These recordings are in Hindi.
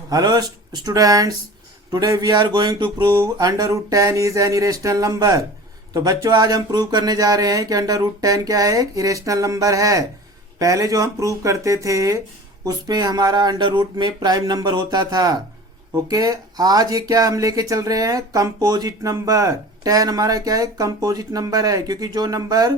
Hello students, today we are going to prove under root 10 is an irrational number। तो बच्चों आज हम प्रूव करने जा रहे हैं कि अंडर रूट 10 क्या है, एक इरेशनल नंबर है। पहले जो हम प्रूव करते थे उसमें हमारा अंडर रूट में प्राइम नंबर होता था। ओके, आज ये क्या हम लेके चल रहे हैं, कंपोजिट नंबर। 10 हमारा क्या है, कंपोजिट नंबर है, क्योंकि जो नंबर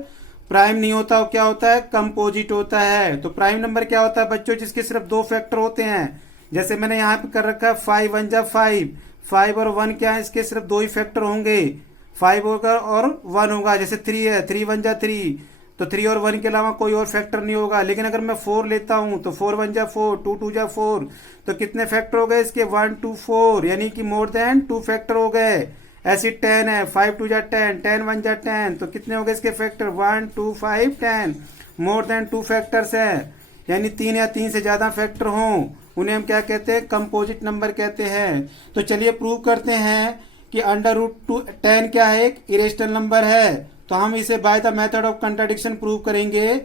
प्राइम नहीं होता वो क्या होता है, कंपोजिट होता है। तो प्राइम नंबर क्या होता है बच्चों, जिसके सिर्फ दो फैक्टर होते हैं। जैसे मैंने यहाँ पे कर रखा है 5 1 जा 5, 5 और 1 क्या है, इसके सिर्फ दो ही फैक्टर होंगे, 5 होगा और 1 होगा। जैसे 3 है, 3 1 जा 3, तो 3 और 1 के अलावा कोई और फैक्टर नहीं होगा। लेकिन अगर मैं 4 लेता हूं तो 4 1 जा 4, 2 2 जा 4, तो कितने फैक्टर हो गए इसके, 1 2 4, यानी कि मोर देन 2 फैक्टर हो गए। ऐसी 10 है, 5 2 जा 10, 10 1 जा 10, तो कितने हो गए इसके फैक्टर, 1 2 5 10, मोर देन 2 फैक्टर्स है, यानी 3 या 3 से ज्यादा फैक्टर हों, उन्हें हम क्या कहते हैं, कंपोजिट नंबर कहते हैं। तो चलिए प्रूव करते हैं कि अंडर रूट 10 क्या है, एक इरेशनल नंबर है। तो हम इसे by the method of contradiction prove करेंगे।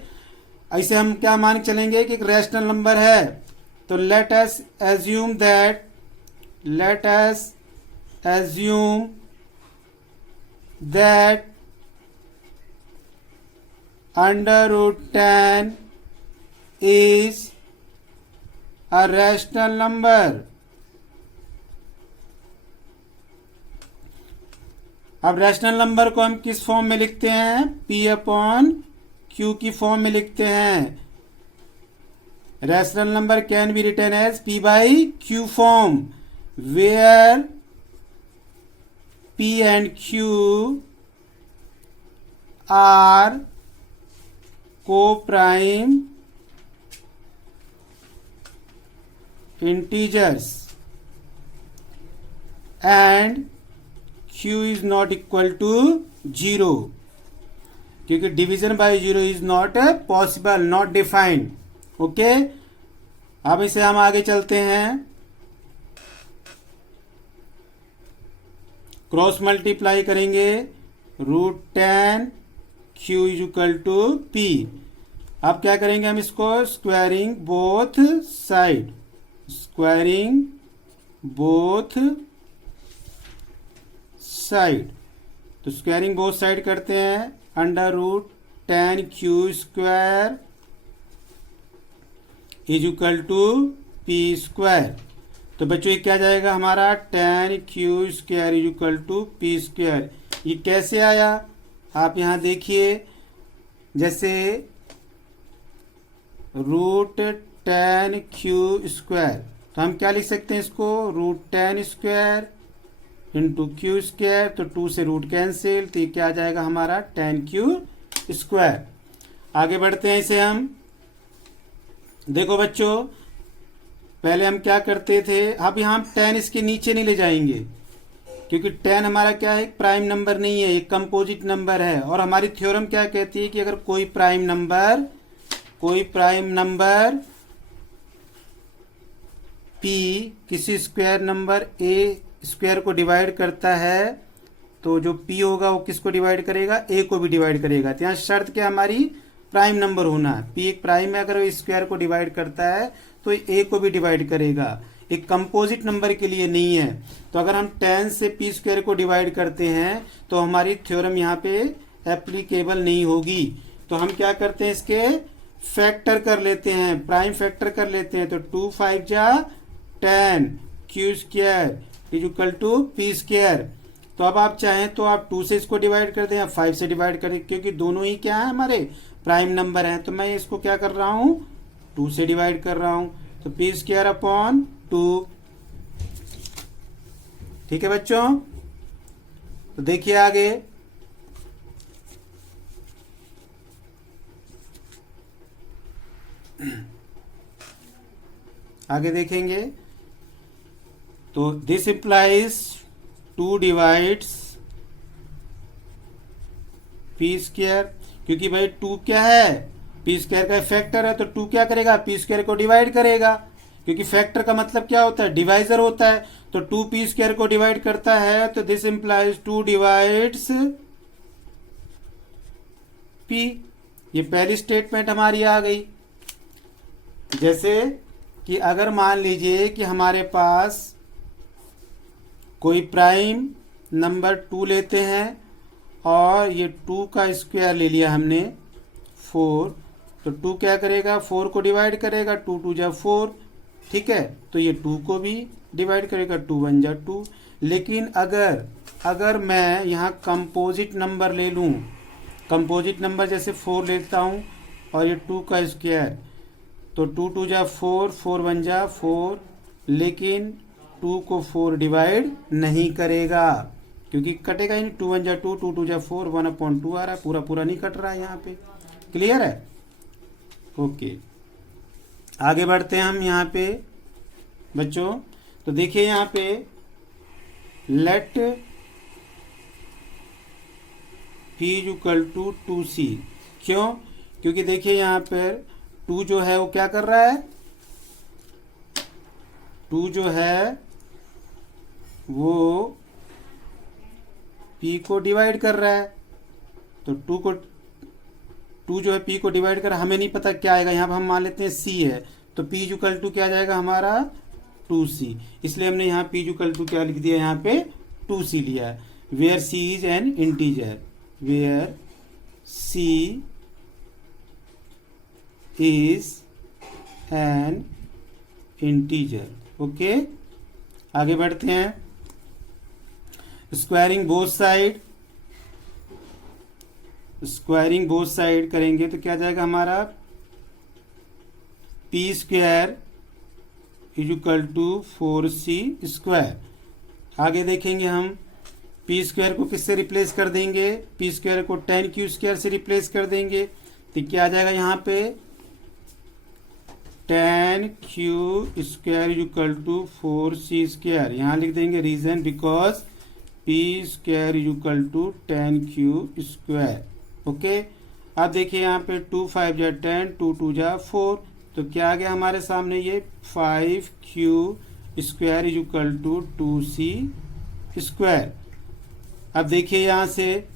ऐसे हम क्या मान के चलेंगे कि एक रैशनल नंबर है। तो let us assume that under root 10 is a rational number। अब रैशनल नंबर को हम किस फॉर्म में लिखते हैं, P अपॉन Q की फॉर्म में लिखते हैं। Rational number can be written as P by Q form, where P and Q are को prime integers and q is not equal to 0, क्योंकि division by 0 is not possible, not defined. Okay, अब इसे हम आगे चलते हैं। क्रॉस मल्टीप्लाई करेंगे, root 10 q is equal to p। अब क्या करेंगे हम इसको, squaring both side, squaring both side. तो स्क्वायरिंग बोथ साइड करते हैं, under root 10 q square is equal to p square. तो बच्चों ये क्या जाएगा हमारा, 10 q square is equal to p square. ये कैसे आया, आप यहां देखिए, जैसे रूट 10 क्यू स्क्वायर, तो हम क्या लिख सकते हैं इसको, root 10 square into q square, तो 2 से रूट कैंसिल, तो ये क्या आ जाएगा हमारा 10 क्यू स्क्वायर। आगे बढ़ते हैं इसे हम, देखो बच्चों पहले हम क्या करते थे, अब यहाँ 10 इसके नीचे नहीं ले जाएंगे, क्योंकि 10 हमारा क्या है, एक प्राइम नंबर नहीं है, एक कंपोजिट नंबर है। और हमारी थ्योरम क्या कहती है कि अगर कोई प्राइम नंबर P किसी स्क्वायर नंबर A स्क्वायर को डिवाइड करता है, तो जो P होगा वो किसको डिवाइड करेगा, A को भी डिवाइड करेगा। तो यहाँ शर्त क्या हमारी, प्राइम नंबर होना। P एक प्राइम है, अगर वो स्क्वायर को डिवाइड करता है तो A को भी डिवाइड करेगा, एक कंपोजिट नंबर के लिए नहीं है। तो अगर हम 10 से P स्क्वायर को डिवाइड करते हैं तो हमारी थ्योरम यहाँ पे एप्लीकेबल नहीं होगी। तो हम क्या करते हैं, इसके फैक्टर कर लेते हैं, प्राइम फैक्टर कर लेते हैं। तो 2 5 जा 10 q square is equal to p square. तो अब आप चाहें तो आप 2 से इसको डिवाइड कर दें या 5 से डिवाइड करें, क्योंकि दोनों ही क्या है, हमारे प्राइम नंबर हैं। तो मैं इसको क्या कर रहा हूं, 2 से डिवाइड कर रहा हूं, तो पी स्क्वायर अपॉन 2। ठीक है बच्चों, तो देखिए आगे, आगे देखेंगे। तो this implies 2 divides P square, क्योंकि भाई 2 क्या है, पी स्क्वायर का फैक्टर है, तो 2 क्या करेगा, पी स्क्वायर को डिवाइड करेगा, क्योंकि फैक्टर का मतलब क्या होता है, डिवाइजर होता है। तो 2 पी स्क्वायर को डिवाइड करता है, तो दिस इंप्लाइज 2 डिवाइड्स पी। ये पहली स्टेटमेंट हमारी आ गई। जैसे कि अगर मान लीजिए कि हमारे पास कोई प्राइम नंबर 2 लेते हैं और ये 2 का स्क्वायर ले लिया हमने 4, तो 2 क्या करेगा, 4 को डिवाइड करेगा, 2 2 जा 4, ठीक है। तो ये 2 को भी डिवाइड करेगा, 2 1 जा 2। लेकिन अगर मैं यहाँ कंपोजिट नंबर ले लूँ, कंपोजिट नंबर जैसे 4 लेता हूँ और ये 2 का स्क्वायर, तो 2 2 जा 4, 4 1 जा 4, लेकिन 2 को 4 डिवाइड नहीं करेगा क्योंकि कटेगा ही नहीं। 2 1 जा 2, 2 2 जा 4, 1/2 आ रहा है, पूरा पूरा नहीं कट रहा है यहाँ पे। क्लियर है? ओके, आगे बढ़ते हैं हम यहाँ पे बच्चों। तो देखिए यहाँ पे late p equal to 2c। क्यों? क्योंकि देखिए यहाँ पर 2 जो है वो क्या कर रहा है, 2 जो है वो p को डिवाइड कर रहा है। तो 2 जो है p को डिवाइड कर, हमें नहीं पता क्या आएगा, यहाँ पर हम मान लेते हैं c है, तो p इक्वल टू क्या जाएगा हमारा 2c। इसलिए हमने यहाँ p इक्वल टू क्या लिख दिया, यहाँ पे 2c लिया है। Where c is an integer, where c is an integer. Okay, आगे बढ़ते हैं। Squaring both side, squaring both side करेंगे तो क्या जाएगा हमारा, p square is equal to 4c square. आगे देखेंगे हम p स्क्वायर को किससे रिप्लेस कर देंगे, p स्क्वायर को tan क्यू स्क्वायर से रिप्लेस कर देंगे। तो क्या आ जाएगा यहाँ पे, tan q square is equal to 4c square. यहाँ लिख देंगे reason because p square is equal to tan q square. Okay, अब देखिए यहाँ पे 2 5 जा 10, 2 2 जा 4, तो क्या आ गया हमारे सामने, ये 5q square is equal to 2c square. अब देखिए यहाँ से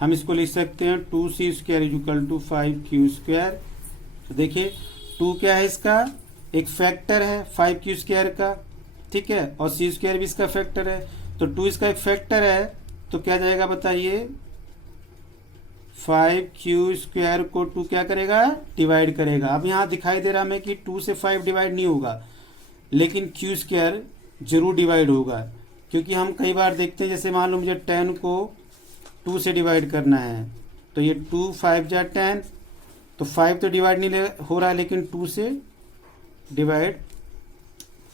हम इसको लिख सकते हैं 2c square is equal to 5q square. तो देखिए 2 क्या है, इसका एक फैक्टर है 5q स्क्वायर का, ठीक है, और c स्क्वायर भी इसका फैक्टर है। तो 2 इसका एक फैक्टर है, तो क्या जाएगा बताइए, 5q स्क्वायर को 2 क्या करेगा, डिवाइड करेगा। अब यहाँ दिखाई दे रहा हमें कि 2 से 5 डिवाइड नहीं होगा, लेकिन q स्क्वायर जरूर डिवाइड होगा, क्योंकि हम कई बार देखते हैं, जैसे मान लो मुझे 10 को 2 से डिवाइड करना है, तो ये 2 5 जा 10, तो 5 तो डिवाइड नहीं हो रहा है, लेकिन 2 से डिवाइड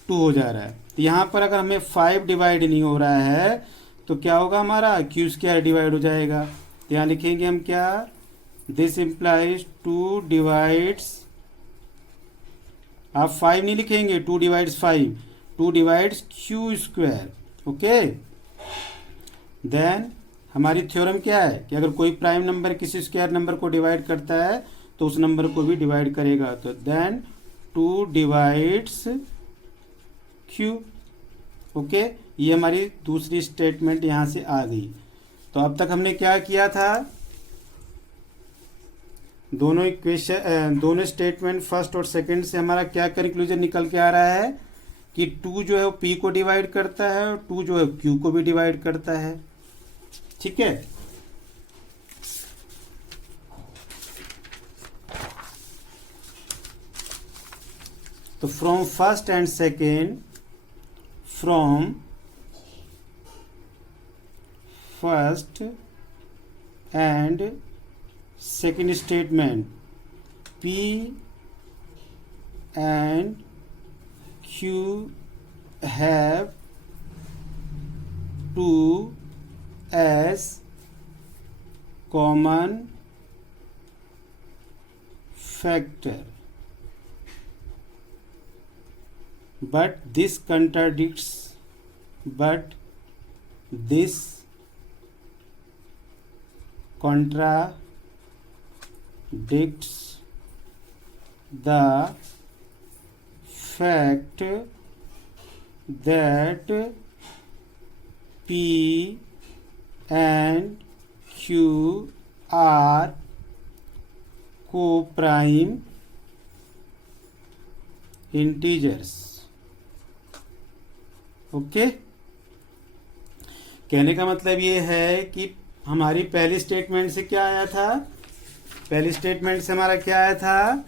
2 हो जा रहा है। तो यहाँ पर अगर हमें 5 डिवाइड नहीं हो रहा है तो क्या होगा, हमारा q स्क्वायर डिवाइड हो जाएगा। तो यहाँ लिखेंगे हम क्या, दिस इम्प्लाइज 2 डिवाइड्स, आप 5 नहीं लिखेंगे, 2 divides 5, 2 divides q square. Okay, then हमारी थ्योरम क्या है कि अगर कोई प्राइम नंबर किसी स्क्वायर नंबर को डिवाइड करता है तो उस नंबर को भी डिवाइड करेगा। तो देन 2 डिवाइड्स q। ओके, ये हमारी दूसरी स्टेटमेंट यहाँ से आ गई। तो अब तक हमने क्या किया था, दोनों इक्वेशन, दोनों स्टेटमेंट फर्स्ट और सेकंड से हमारा क्या कंक्लूजन निकल के आ रहा है कि 2 जो है वो p को डिवाइड करता है और 2 जो है q को भी डिवाइड करता है। ठीक है, तो from first and second, from first and second statement p and q have 2 as common factor, but this contradicts the fact that p and q are co-prime integers. Okay, कहने का मतलब ये है कि हमारी पहली स्टेटमेंट से क्या आया था, पहली स्टेटमेंट से हमारा क्या आया था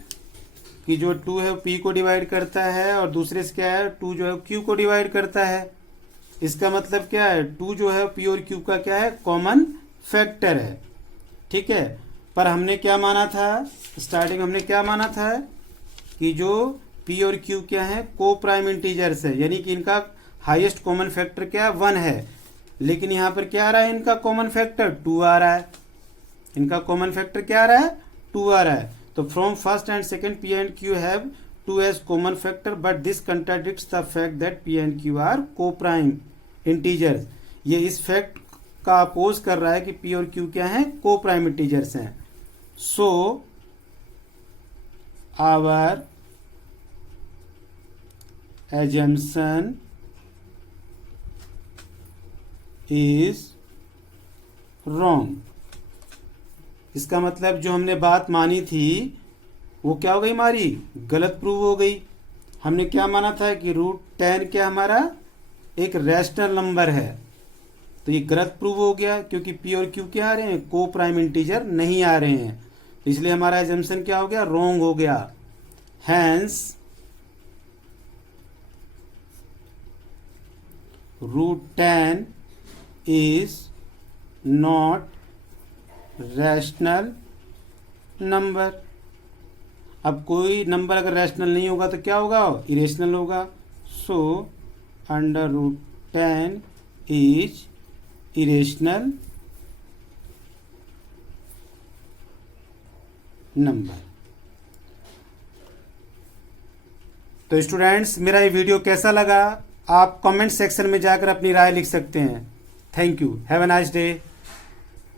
कि जो 2 है p को डिवाइड करता है, और दूसरे से क्या है 2 जो है q को डिवाइड करता है। इसका मतलब क्या है, 2 जो है p और q का क्या है, कॉमन फैक्टर है। ठीक है, पर हमने क्या माना था, स्टार्टिंग हमने क्या माना था कि जो p और q क्या है, को प्राइम इंटीजर्स है, यानी कि इनका हाईएस्ट कॉमन फैक्टर क्या है, 1 है। लेकिन यहाँ पर क्या आ रहा है, इनका कॉमन फैक्टर 2 आ रहा है। इनका कॉमन फैक्टर क्या आ रहा है, 2 आ रहा है। तो from first and second p and q have 2 as common factor, but this contradicts the fact that p and q are को प्राइम इंटीजर्स। ये इस फैक्ट का अपोज कर रहा है कि p और q क्या है, को प्राइम इंटीजर्स हैं। So our assumption is wrong। इसका मतलब जो हमने बात मानी थी वो क्या हो गई, हमारी गलत प्रूव हो गई। हमने क्या माना था कि √10 क्या हमारा एक रैशनल नंबर है, तो ये गलत प्रूव हो गया क्योंकि p और q क्या आ रहे हैं, को प्राइम इंटीजर नहीं आ रहे हैं। तो इसलिए हमारा एजम्पशन क्या हो गया, रॉन्ग हो गया। Hence √10 is not rational number. अब कोई नंबर अगर रैशनल नहीं होगा तो क्या होगा, इरेशनल होगा। सो √10 इज इरेशनल नंबर। तो स्टूडेंट्स, मेरा ये वीडियो कैसा लगा आप कमेंट सेक्शन में जाकर अपनी राय लिख सकते हैं। Thank you, have a nice day.